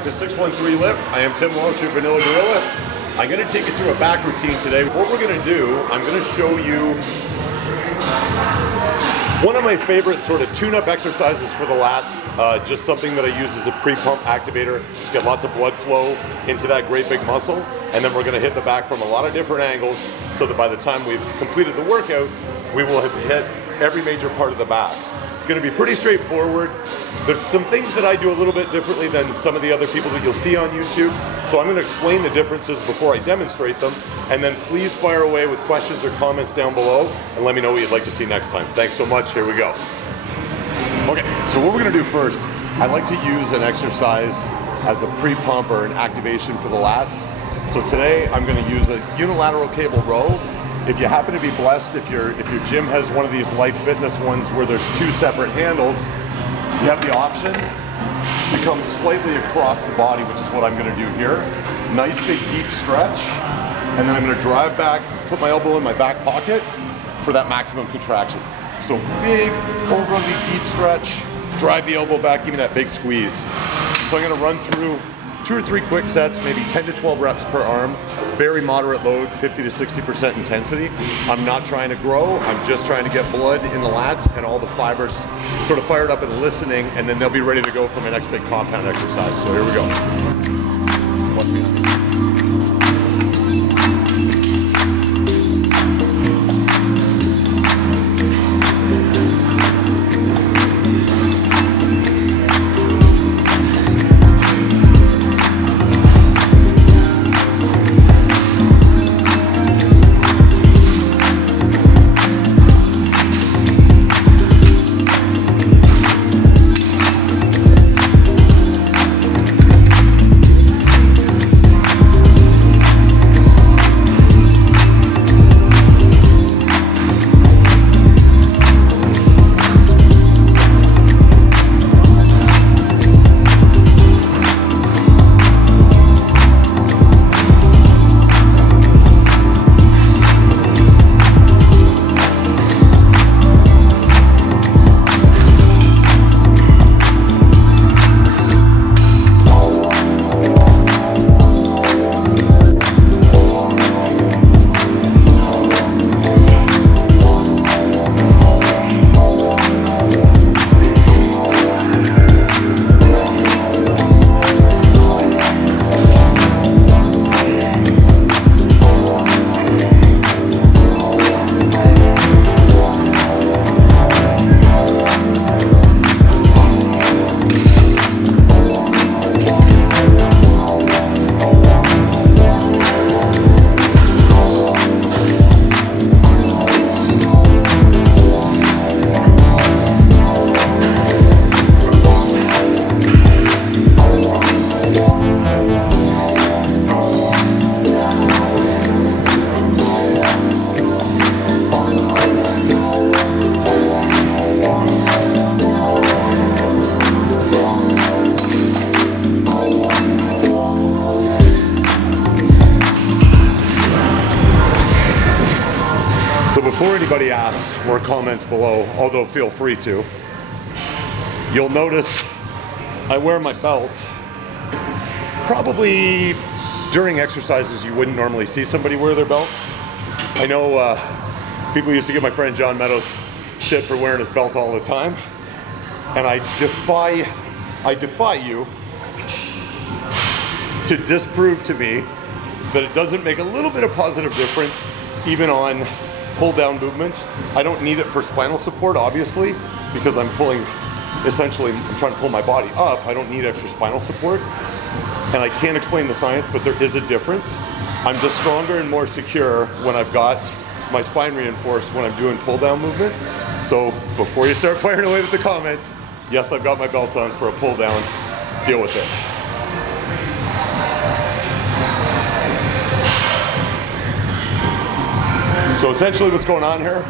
back to 613 Lift. I am Tim Walsh, your Vanilla Gorilla. I'm gonna take you through a back routine today. What we're gonna do, I'm gonna show you one of my favorite sort of tune-up exercises for the lats, just something that I use as a pre-pump activator, get lots of blood flow into that great big muscle, and then we're gonna hit the back from a lot of different angles so that by the time we've completed the workout, we will have hit every major part of the back. It's gonna be pretty straightforward. There's some things that I do a little bit differently than some of the other people that you'll see on YouTube. So I'm gonna explain the differences before I demonstrate them. And then please fire away with questions or comments down below and let me know what you'd like to see next time. Thanks so much, here we go. Okay, so what we're gonna do first, I like to use an exercise as a pre-pump or an activation for the lats. So today I'm gonna use a unilateral cable row. If you happen to be blessed, if your gym has one of these Life Fitness ones where there's two separate handles, you have the option to come slightly across the body, which is what I'm gonna do here. Nice big deep stretch, and then I'm gonna drive back, put my elbow in my back pocket for that maximum contraction. So big, overly deep stretch, drive the elbow back, give me that big squeeze. So I'm gonna run through 2 or 3 quick sets, maybe 10 to 12 reps per arm, very moderate load, 50 to 60% intensity. I'm not trying to grow, I'm just trying to get blood in the lats and all the fibers sort of fired up and listening, and then they'll be ready to go for my next big compound exercise. So here we go. Before anybody asks or comments below, although feel free to, you'll notice I wear my belt. Probably during exercises you wouldn't normally see somebody wear their belt. I know people used to give my friend John Meadows shit for wearing his belt all the time, and I defy you to disprove to me that it doesn't make a little bit of positive difference even on pull down movements. I don't need it for spinal support, obviously, because I'm pulling, essentially, I'm trying to pull my body up. I don't need extra spinal support. And I can't explain the science, but there is a difference. I'm just stronger and more secure when I've got my spine reinforced when I'm doing pull down movements. So before you start firing away with the comments, yes, I've got my belt on for a pull down. Deal with it. So essentially what's going on here,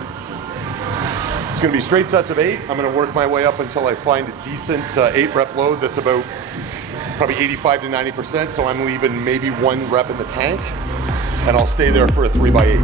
it's gonna be straight sets of 8. I'm gonna work my way up until I find a decent 8 rep load that's about probably 85 to 90%. So I'm leaving maybe 1 rep in the tank, and I'll stay there for a 3x8.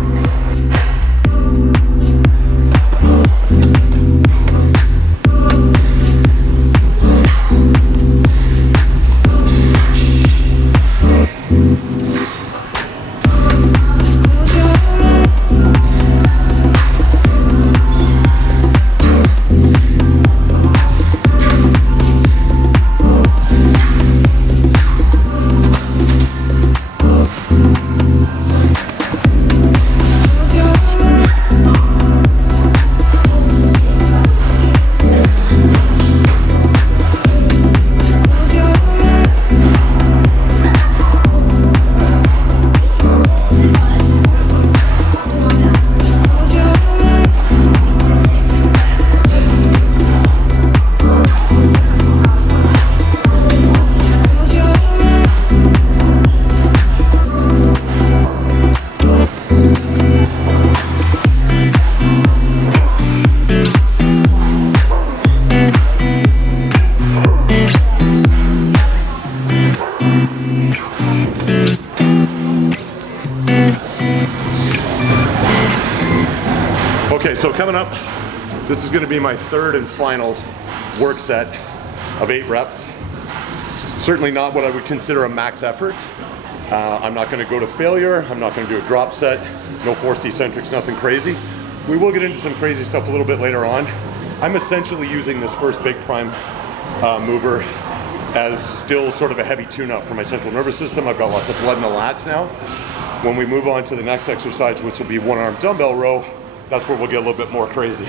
Okay, so coming up, this is gonna be my third and final work set of 8 reps. Certainly not what I would consider a max effort. I'm not gonna go to failure. I'm not gonna do a drop set, no forced eccentrics, nothing crazy. We will get into some crazy stuff a little bit later on. I'm essentially using this first big prime mover as still sort of a heavy tune-up for my central nervous system. I've got lots of blood in the lats now. When we move on to the next exercise, which will be 1 arm dumbbell row, that's where we'll get a little bit more crazy.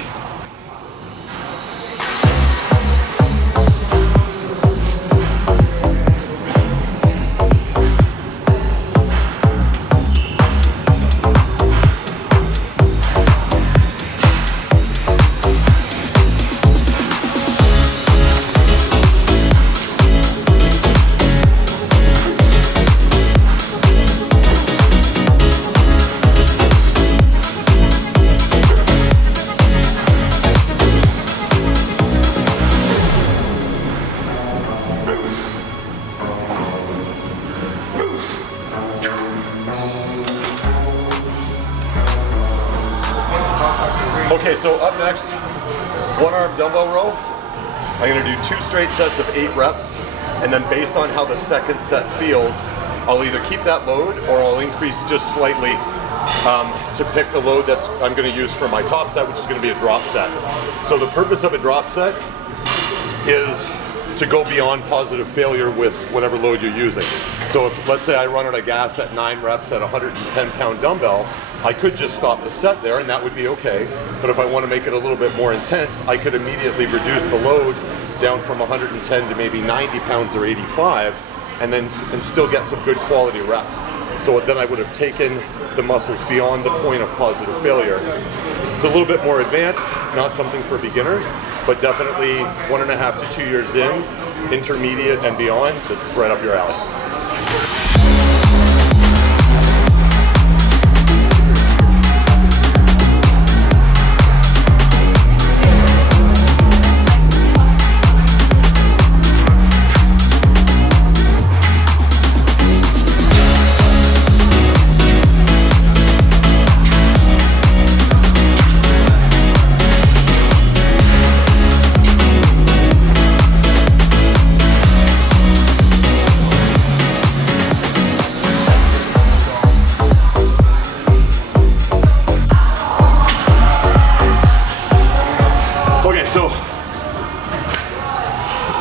Okay, so up next, 1 arm dumbbell row. I'm gonna do 2 straight sets of 8 reps, and then based on how the second set feels, I'll either keep that load or I'll increase just slightly to pick the load that I'm gonna use for my top set, which is gonna be a drop set. So the purpose of a drop set is to go beyond positive failure with whatever load you're using. So if, let's say I run out of gas at 9 reps at a 110-pound dumbbell, I could just stop the set there and that would be okay. But if I want to make it a little bit more intense, I could immediately reduce the load down from 110 to maybe 90 pounds or 85 and still get some good quality reps. So then I would have taken the muscles beyond the point of positive failure. It's a little bit more advanced, not something for beginners, but definitely 1.5 to 2 years in, intermediate and beyond, this is right up your alley.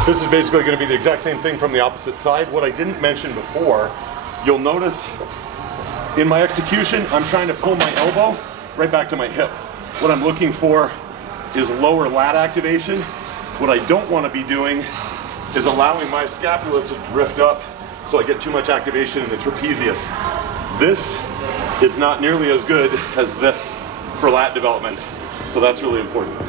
This is basically going to be the exact same thing from the opposite side. What I didn't mention before, you'll notice in my execution, I'm trying to pull my elbow right back to my hip. What I'm looking for is lower lat activation. What I don't want to be doing is allowing my scapula to drift up so I get too much activation in the trapezius. This is not nearly as good as this for lat development, so that's really important.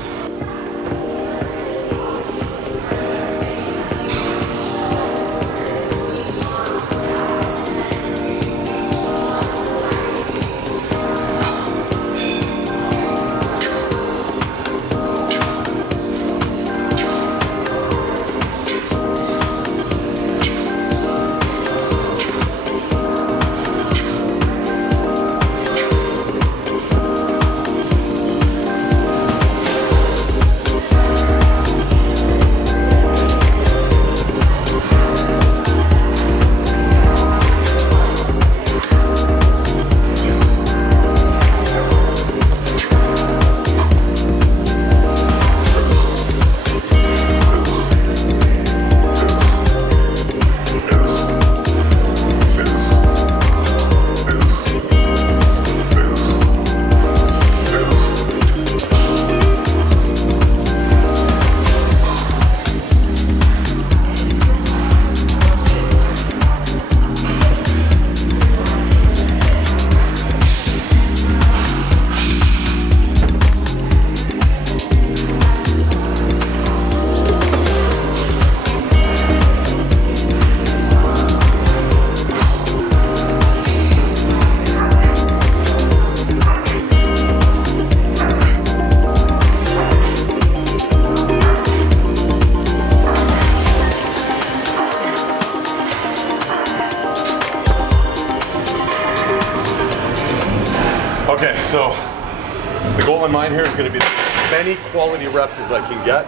goal in mind here is going to be as many quality reps as I can get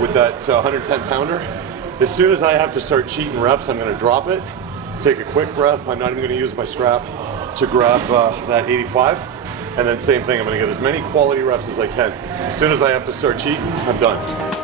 with that 110 pounder. As soon as I have to start cheating reps, I'm going to drop it, take a quick breath. I'm not even going to use my strap to grab that 85. And then same thing, I'm going to get as many quality reps as I can. As soon as I have to start cheating, I'm done.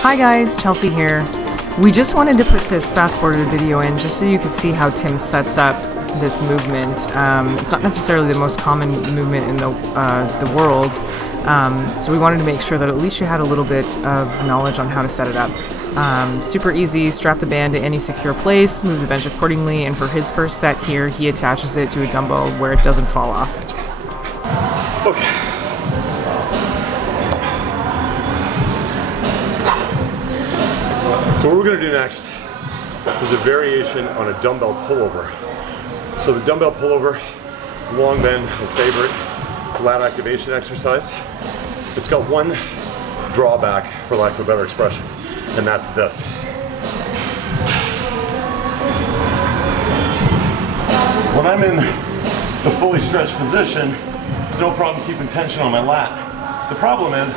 Hi guys, Chelsea here. We just wanted to put this fast forwarded video in just so you could see how Tim sets up this movement. It's not necessarily the most common movement in the world, so we wanted to make sure that at least you had a little bit of knowledge on how to set it up. Super easy, strap the band to any secure place, move the bench accordingly, and for his first set here, he attaches it to a dumbbell where it doesn't fall off. Okay. So what we're going to do next is a variation on a dumbbell pullover. So the dumbbell pullover has long been a favorite lat activation exercise. It's got one drawback, for lack of a better expression, and that's this. When I'm in the fully stretched position, there's no problem keeping tension on my lat. The problem is,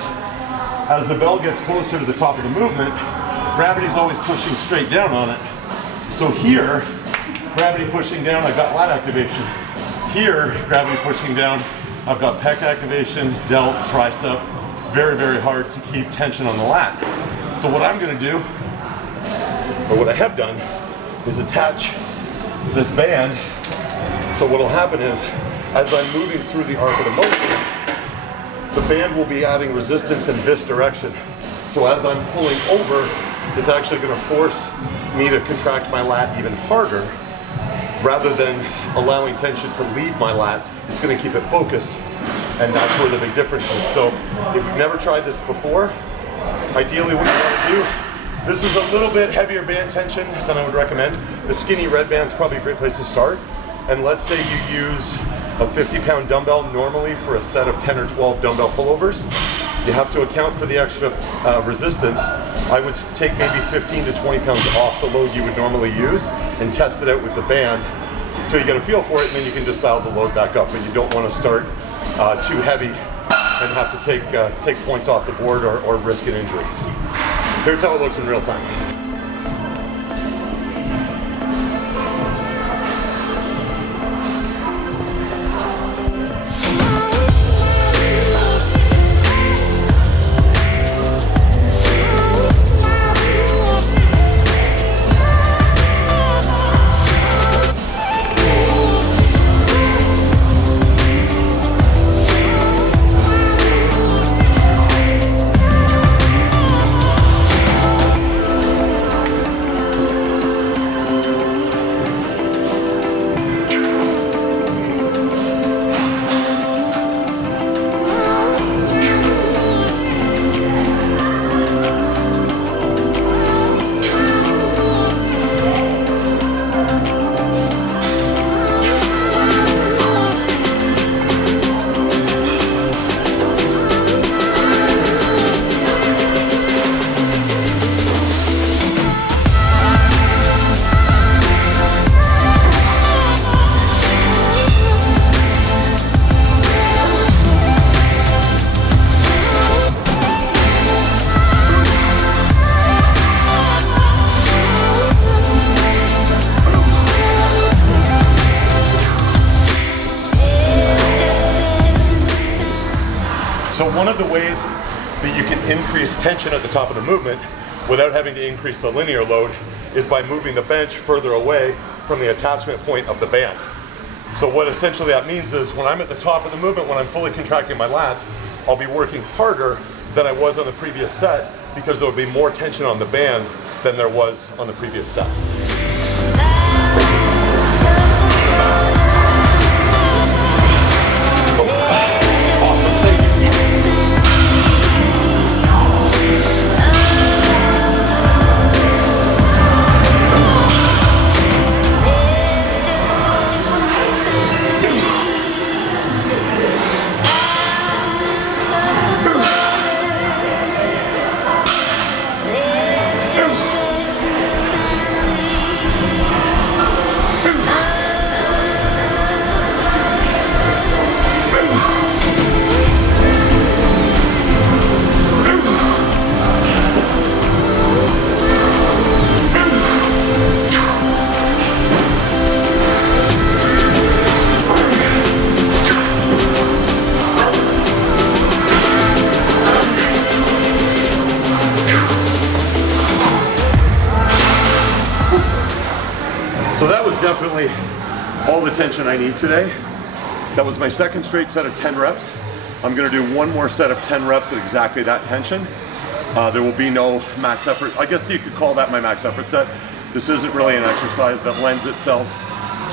as the bell gets closer to the top of the movement, gravity's always pushing straight down on it. So here, gravity pushing down, I've got lat activation. Here, gravity pushing down, I've got pec activation, delt, tricep. Very, very hard to keep tension on the lat. So what I'm gonna do, or what I have done, is attach this band. So what'll happen is, as I'm moving through the arc of the motion, the band will be adding resistance in this direction. So as I'm pulling over, it's actually going to force me to contract my lat even harder, rather than allowing tension to leave my lat. It's going to keep it focused, and that's where the big difference is. So if you've never tried this before, ideally what you want to do, this is a little bit heavier band tension than I would recommend. The skinny red band is probably a great place to start. And let's say you use a 50-pound dumbbell normally for a set of 10 or 12 dumbbell pullovers. You have to account for the extra resistance. I would take maybe 15 to 20 pounds off the load you would normally use and test it out with the band until you get a feel for it, and then you can just dial the load back up. But you don't want to start too heavy and have to take points off the board or risk an injury. So here's how it looks in real time. So one of the ways that you can increase tension at the top of the movement without having to increase the linear load is by moving the bench further away from the attachment point of the band. So what essentially that means is when I'm at the top of the movement, when I'm fully contracting my lats, I'll be working harder than I was on the previous set because there will be more tension on the band than there was on the previous set. So that was definitely all the tension I need today. That was my second straight set of 10 reps. I'm gonna do one more set of 10 reps at exactly that tension. There will be no max effort. I guess you could call that my max effort set. This isn't really an exercise that lends itself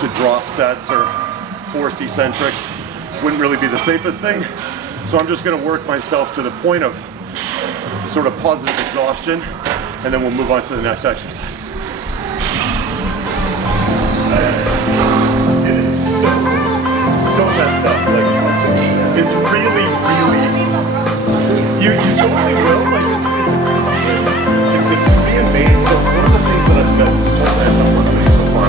to drop sets or forced eccentrics. Wouldn't really be the safest thing. So I'm just gonna work myself to the point of sort of positive exhaustion, and then we'll move on to the next exercise. It is so messed up. Like, it's really, you totally will. Like, it's being made. So one of the things that I've been told I've not worked with so far.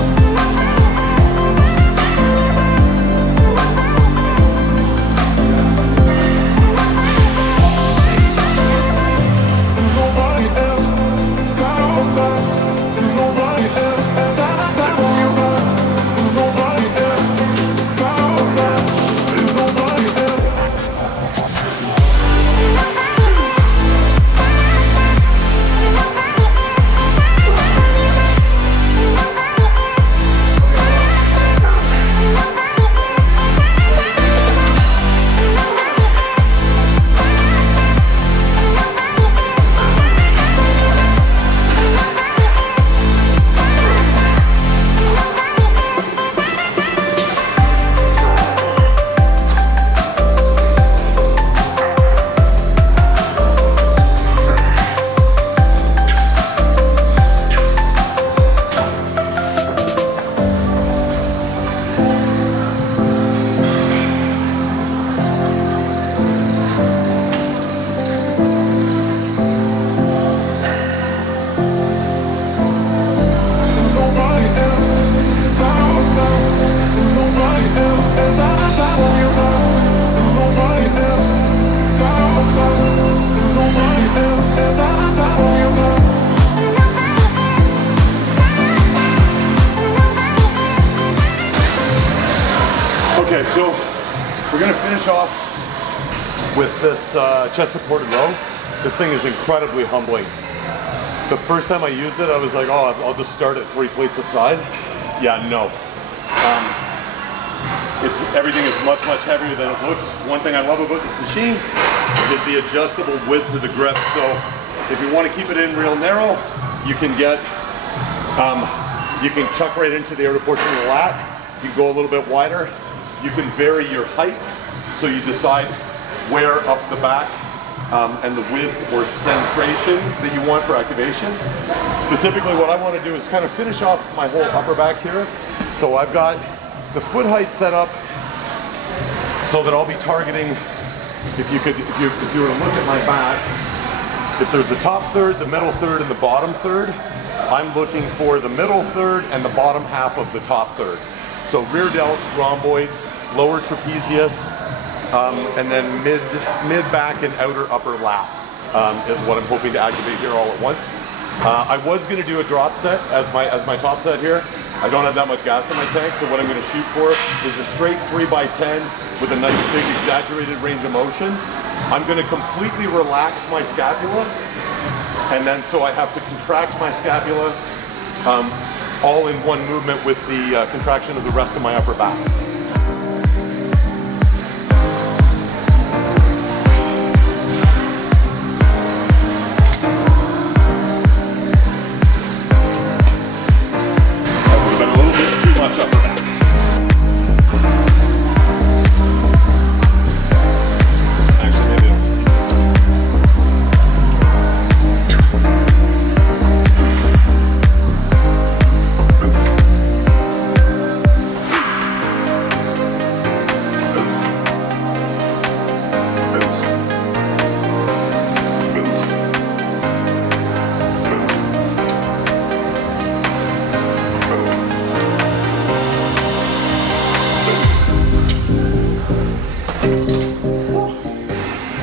Okay, so we're gonna finish off with this chest supported row. This thing is incredibly humbling. The first time I used it, I was like, oh, I'll just start at 3 plates a side. Yeah, no. Everything is much, much heavier than it looks. One thing I love about this machine is the adjustable width of the grip. So if you want to keep it in real narrow, you can get, you can tuck right into the outer portion of the lat. You can go a little bit wider. You can vary your height, so you decide where up the back and the width or centration that you want for activation. Specifically, what I want to do is kind of finish off my whole upper back here. So I've got the foot height set up so that I'll be targeting, if you were to look at my back, if there's the top third, the middle third, and the bottom third, I'm looking for the middle third and the bottom half of the top third. So rear delts, rhomboids, lower trapezius, and then mid back and outer upper lat is what I'm hoping to activate here all at once. I was going to do a drop set as my top set here. I don't have that much gas in my tank, so what I'm going to shoot for is a straight 3x10 with a nice big exaggerated range of motion. I'm gonna completely relax my scapula, and then so I have to contract my scapula all in one movement with the contraction of the rest of my upper back.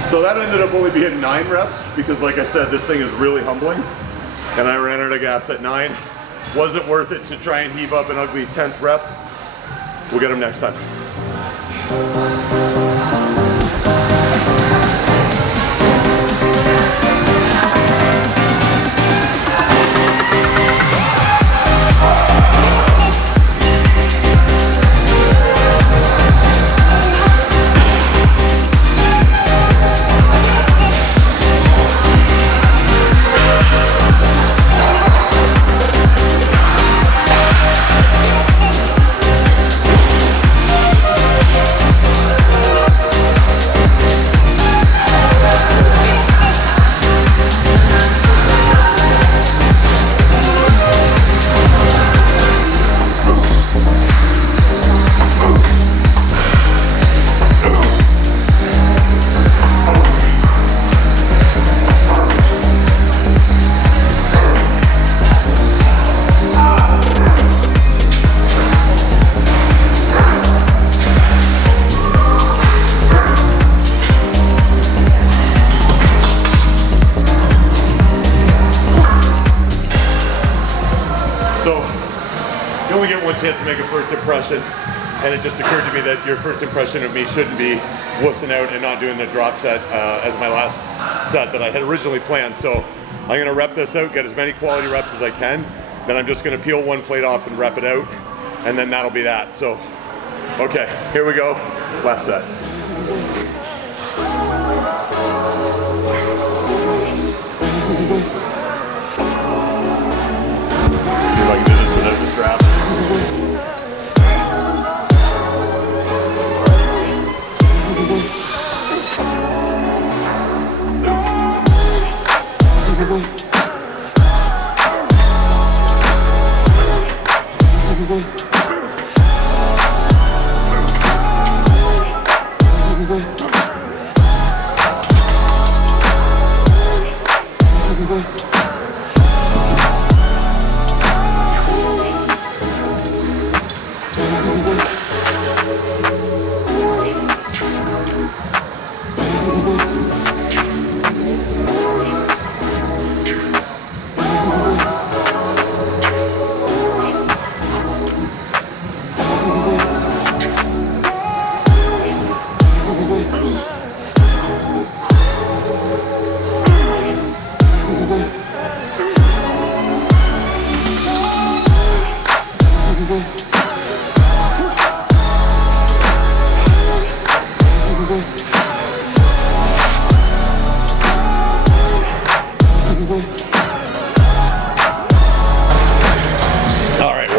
So that ended up only being 9 reps because, like I said, this thing is really humbling. And I ran out of gas at 9. Wasn't worth it to try and heave up an ugly 10th rep. We'll get them next time. Chance to make a first impression, and it just occurred to me that your first impression of me shouldn't be wussing out and not doing the drop set as my last set that I had originally planned. So I'm gonna rep this out, get as many quality reps as I can, then I'm just gonna peel one plate off and rep it out, and then that'll be that. So, okay, here we go, last set. See if I can do this without the straps.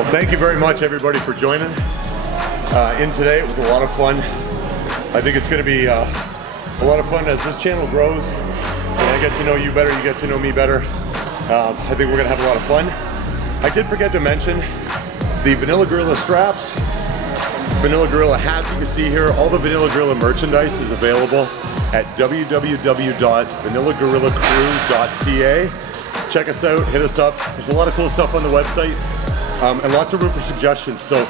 Thank you very much, everybody, for joining in today. It was a lot of fun. I think it's going to be a lot of fun as this channel grows and I get to know you better, you get to know me better. I think we're going to have a lot of fun. I did forget to mention the Vanilla Gorilla straps, Vanilla Gorilla hats you can see here. All the Vanilla Gorilla merchandise is available at www.vanillagorillacrew.ca. Check us out, hit us up. There's a lot of cool stuff on the website. And lots of room for suggestions. So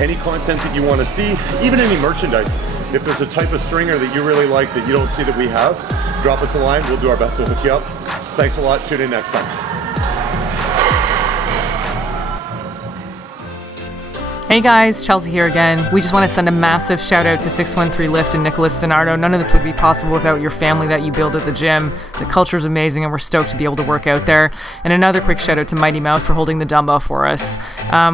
any content that you want to see, even any merchandise, if there's a type of stringer that you really like that you don't see that we have, drop us a line. We'll do our best to hook you up. Thanks a lot. Tune in next time. Hey guys, Chelsea here again. We just want to send a massive shout out to 613 Lift and Nicholas Sonardo. None of this would be possible without your family that you build at the gym. The culture is amazing and we're stoked to be able to work out there. And another quick shout out to Mighty Mouse for holding the dumbbell for us.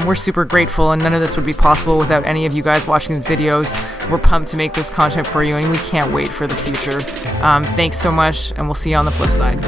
We're super grateful and none of this would be possible without any of you guys watching these videos. We're pumped to make this content for you and we can't wait for the future. Thanks so much and we'll see you on the flip side.